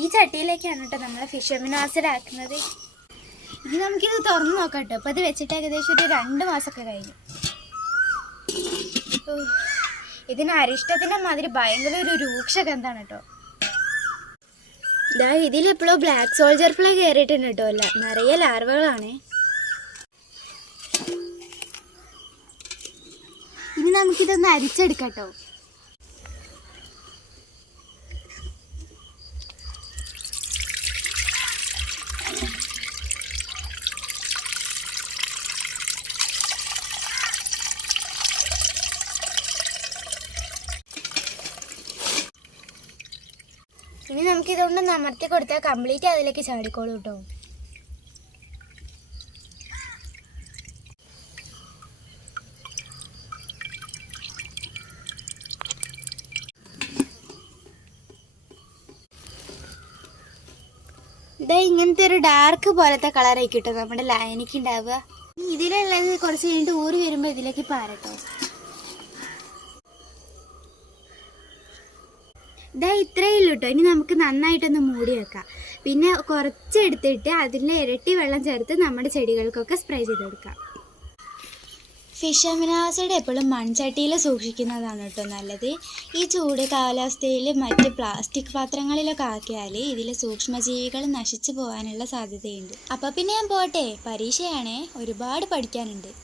ഈ ചട്ടിയിലേക്കാണ് കേട്ടോ നമ്മൾ ഫിഷർമാൻ ആസിഡ് ആക്കുന്നത്. ഇനി നമുക്കിത് തുറന്ന് നോക്കാം കേട്ടോ. അപ്പോൾ ഇത് വെച്ചിട്ട് ഏകദേശം ഒരു 2 മാസമൊക്കെ കഴിഞ്ഞു. ഇതിന് അരിഷ്ടത്തിൻ്റെ മാതിരി ഭയങ്കര ഒരു രൂക്ഷഗന്ധാണ് കേട്ടോ. ഇതാ ഇതിലെപ്പോഴും ബ്ലാക്ക് സോൾജർ ഫ്ലൈ കയറിയിട്ടുണ്ട് കേട്ടോ. അല്ല, നിറയെ ലാർവകളാണ്. ഇനി നമുക്കിതൊന്ന് അരിച്ചെടുക്കാം കേട്ടോ. ഇനി നമുക്കിതൊന്ന് അമർത്തി കൊടുത്താൽ കംപ്ലീറ്റ് അതിലേക്ക് ചാടിക്കോളൂ കേട്ടോ. ഇതാ ഇങ്ങനത്തെ ഒരു ഡാർക്ക് പോലത്തെ കളറായി കിട്ടും നമ്മുടെ ലൈനിക്ക് ഉണ്ടാവുക. ഇതിലുള്ളത് കുറച്ച് കഴിഞ്ഞിട്ട് ഊറി വരുമ്പോൾ ഇതിലേക്ക് പാരട്ടോ. ഇതാ ഇത്രയേ ഉള്ളൂ കേട്ടോ. ഇനി നമുക്ക് നന്നായിട്ടൊന്ന് മൂടി വെക്കാം. പിന്നെ കുറച്ചെടുത്തിട്ട് അതിൻ്റെ ഇരട്ടി വെള്ളം ചേർത്ത് നമ്മുടെ ചെടികൾക്കൊക്കെ സ്പ്രേ ചെയ്ത് കൊടുക്കാം. ഫിഷർമാൻ ആസിഡ് എപ്പോഴും മൺചട്ടിയിൽ സൂക്ഷിക്കുന്നതാണ് കേട്ടോ നല്ലത്. ഈ ചൂട് കാലാവസ്ഥയിൽ മറ്റ് പ്ലാസ്റ്റിക് പാത്രങ്ങളിലൊക്കെ ആക്കിയാൽ ഇതിലെ സൂക്ഷ്മജീവികൾ നശിച്ചു പോകാനുള്ള സാധ്യതയുണ്ട്. അപ്പോൾ പിന്നെ ഞാൻ പോട്ടെ, പരീക്ഷയാണേ, ഒരുപാട് പഠിക്കാനുണ്ട്.